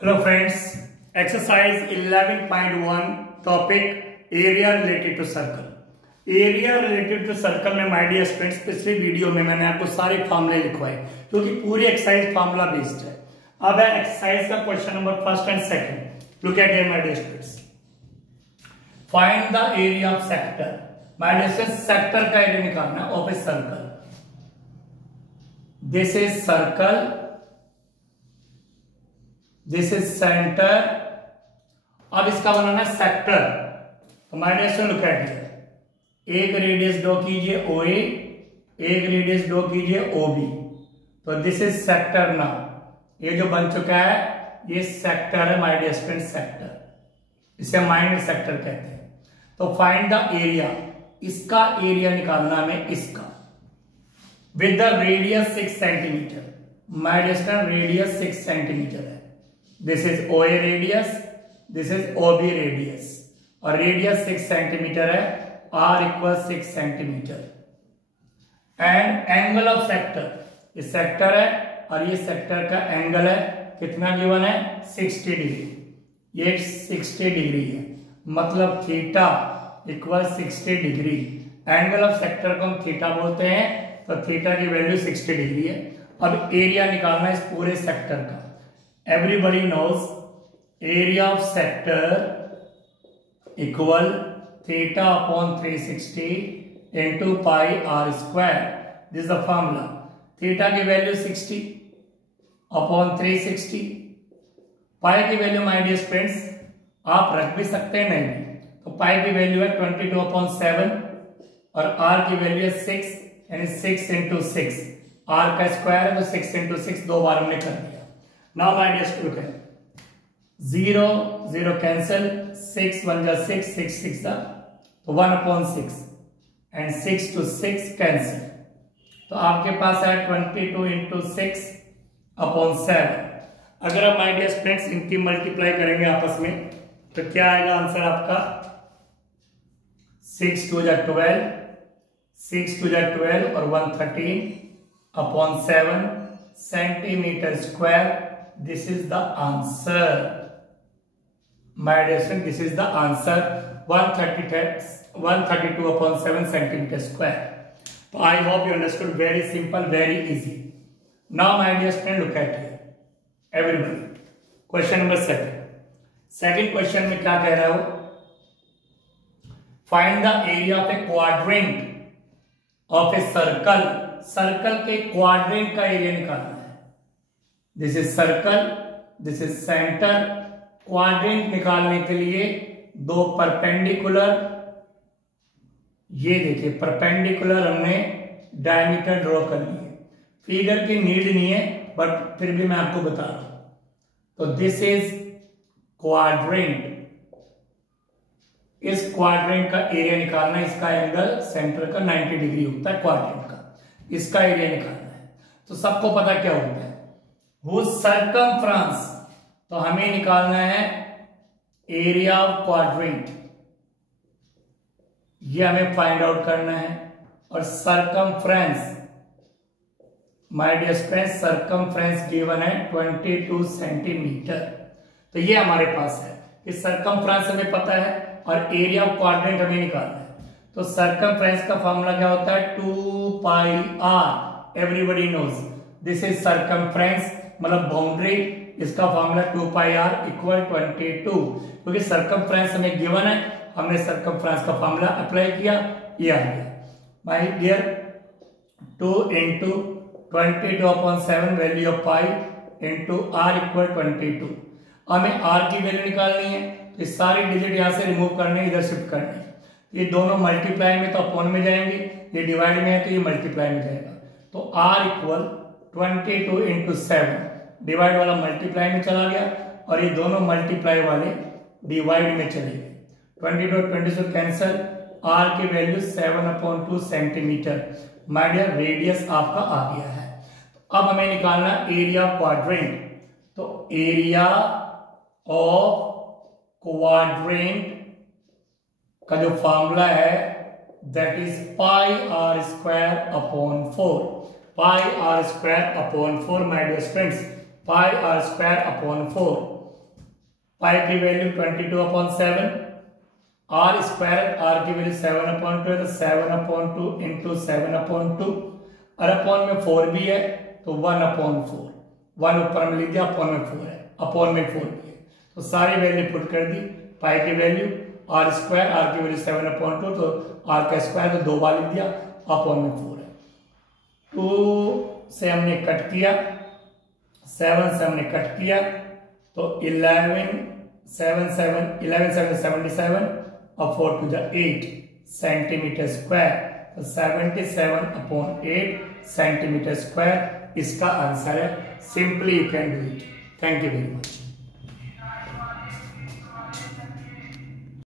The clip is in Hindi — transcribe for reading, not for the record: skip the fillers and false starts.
Hello friends, exercise 11.1 topic area related to circle. Area related to circle में माय डियर स्टूडेंट्स पिछले वीडियो में मैंने आपको सारे फार्मूले लिखवाए क्योंकि पूरी एक्सरसाइज फार्मूला बेस्ड है। अब है एक्सरसाइज का question number first and second. Look at here my dear students, find the area of sector. My dear students, sector का एरिया निकालना है of a circle. This is circle, this is centre. अब इसका बनाना है सेक्टर। तो my dear student look at here, एक रेडियस ड्रॉ कीजिए OA, एक रेडियस ड्रॉ कीजिए OB। तो दिस इज सेक्टर नाउ। ये जो बन चुका है ये सेक्टर है माय डियर स्टूडेंट, सेक्टर। इसे माइनर सेक्टर कहते हैं। तो फाइंड द एरिया, इसका एरिया निकालना हमें इसका, with the radius 6 centimetre. My dear student radius 6 centimetre है। This is OA radius, this is OB radius, और रेडियस 6 सेंटीमीटर है। R equal 6 centimetre. And angle of sector, ये सेक्टर है और ये सेक्टर का एंगल है, कितना गिवन है 60 डिग्री। ये 60 डिग्री है, मतलब theta equal 60 degree. Angle of sector को हम थीटा बोलते हैं, तो थीटा की वैल्यू 60 डिग्री है। अब एरिया निकालना है इस पूरे सेक्टर का। Everybody knows area of sector equal theta upon 360 into pi r square. This is the formula. Theta की वैल्यू 60 upon 360, पाई की वैल्यू माय डियर फ्रेंड्स आप रख भी सकते हैं, नहीं तो पाई की वैल्यू है 22 upon 7 और r की वैल्यू है 6, यानी 6 into 6। r का स्क्वायर है तो 6 into 6 दो बार हमने कर दिया। Now my dear student, 0 0 cancel, 6 1 जा 6, 6 6 जा तो 1 upon 6 एंड 6 to 6 कैंसिल। तो आपके पास है 22 into 6 upon 7। अगर आप माय डियर स्टूडेंट्स इनकी मल्टीप्लाई करेंगे आपस में तो क्या आएगा आंसर आपका, 6 2 जा 12, 6 2 जा 12 और 113 upon 7 centimetre square. This is the answer my dear student, this is the answer 132 upon 7 centimeter square. So I hope you understood. Very simple, very easy. Now my dear student, look at here. Everybody, question number 7. Second question में क्या कह रहा हो, find the area of a quadrant of a circle. Circle के क्वाड्रेंट का एरिया निकालना है। This is circle, this is centre. Quadrant निकालने के लिए दो परपेंडिकुलर, ये देखिए परपेंडिकुलर हमने डायमीटर ड्रॉ कर लिए। फिगर की नीड नहीं है बट फिर भी मैं आपको बता रहा हूं। तो दिस इज क्वाड्रेंट। इस क्वाड्रेंट का एरिया निकालना है। इसका एंगल सेंटर का 90 डिग्री होता है क्वाड्रेंट का, इसका एरिया निकालना है। तो सबको पता क्या होता है, वो सर्कमफ्रेंस। तो हमें निकालना है एरिया ऑफ क्वाड्रेंट, ये हमें फाइंड आउट करना है। और circumference, my dear friends, circumference given है 22 सेंटीमीटर। तो ये हमारे पास है कि सरकमफ्रेंस हमें पता है और एरिया ऑफ क्वाड्रेंट हमें निकालना है। तो सरकमफ्रेंस का फॉर्मूला क्या होता है, 2 pi r। Everybody knows this is circumference, मतलब बाउंड्री। इसका फॉर्मूला 2 pi r इक्वल 22, क्योंकि सरकमफ्रेंस हमें गिवन है, हमने सरकमफ्रेंस का फॉर्मूला अप्लाई किया, ये आ गया my dear 2 into 22 upon 7 value of pi into r equal 22। हमें r की वैल्यू निकालनी है, तो सारी डिजिट यहां से रिमूव करने, इधर शिफ्ट करनी है। ये दोनों मल्टीप्लाई में तो अपॉन में जाएंगे, ये डिवाइड में है तो ये मल्टीप्लाई में जाएगा। तो r इक्वल 22 into 7, डिवाइड वाला मल्टीप्लाई में चला गया और ये दोनों मल्टीप्लाई वाले डिवाइड में चले गए। 22 22 कैंसिल, r की value 7 upon 2 centimetre. My dear radius आपका आ गया है। अब हमें निकालना एरिया ऑफ क्वाड्रेंट। तो एरिया ऑफ क्वाड्रेंट का जो फॉर्मूला है that is pi r square upon 4। Pi r square upon 4 my dear friends, pi r square upon 4। Pi की वैल्यू 22/7, आर स्क्वायर, आर की वैल्यू 7/2 है तो 7/2 इंटू 7/2 और अपॉन में 4 भी है तो 1/4, 1 ऊपर में लिख दिया, अपॉन में 4 है, अपॉन में 4 भी है तो सारी वैल्यू पुट कर दी। पाई की वैल्यू आर स्क्वायर, आर की वैल्यू 7/2 तो आर का स्क्वायर तो 2 बार लिख दिया, अपॉन में 4 है। 2 से हमने कट किया, 7 से हमने कट किया तो 11 7 77 और 4 to the 8 सेंटीमीटर स्क्वायर तो 77/8 सेंटीमीटर स्क्वायर इसका आंसर है। Simply you can do it. Thank you very much.